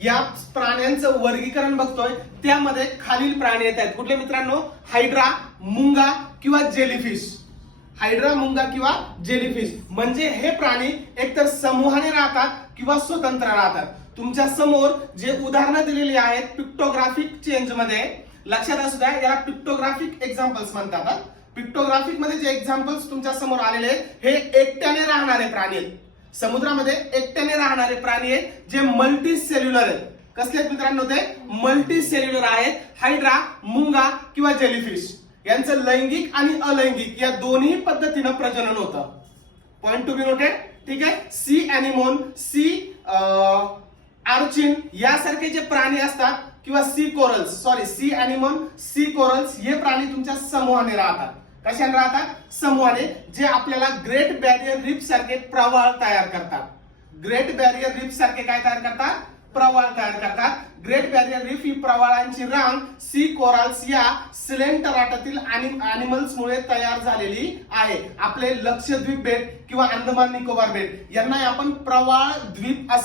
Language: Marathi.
या प्राण्यांचं वर्गीकरण बघतोय, त्यामध्ये खालील प्राणी येत आहेत. कुठले मित्रांनो? हायड्रा, मुंगा किंवा जेलीफिश. हायड्रा, मुंगा किंवा जेलीफिश म्हणजे हे प्राणी एकतर समूहाने राहतात किंवा स्वतंत्र राहतात. तुमच्या समोर जे उदाहरणं दिलेली आहेत पिक्टोग्राफिक चेंज मध्ये, लक्षात असू द्या, याला पिक्टोग्राफिक एक्झाम्पल्स म्हणतात. पिक्टोग्राफिक मध्ये जे एक्झाम्पल्स तुमच्या समोर आलेले आहेत हे एकट्याने राहणारे प्राणी आहेत. समुद्रामध्ये एकट्याने राहणारे प्राणी आहेत जे मल्टी सेल्युलर आहेत. कसले आहेत मित्रांनो? ते मल्टी सेल्युलर आहेत. हायड्रा, मुंगा किंवा जेलीफिश यांचं लैंगिक आणि अलैंगिक या दोन्ही पद्धतीनं प्रजनन होतं. Point to be noted. ठीक आहे. सी अॅनिमोन, सी आर्चिन यासारखे जे प्राणी असतात किंवा सी अॅनिमोन, सी कोरल्स हे प्राणी तुमच्या समूहाने राहतात. कशाने राहतात? समूहाने, जे आपल्याला ग्रेट बॅरियर रीफ सारखे प्रवाळ तयार करतात. ग्रेट बॅरियर रीफ सारखे काय तयार करतात? प्रवाळ तयार करतात. ग्रेट बॅरियर रीफ ही प्रवाळांची रांग सी कोरल्स या सिलेंट तलाटातील अॅनिमल्स मुळे तयार झालेली आहे. आपले लक्षद्वीप बेट किंवा अंदमान निकोबार बेट यांना आपण प्रवाळ द्वीप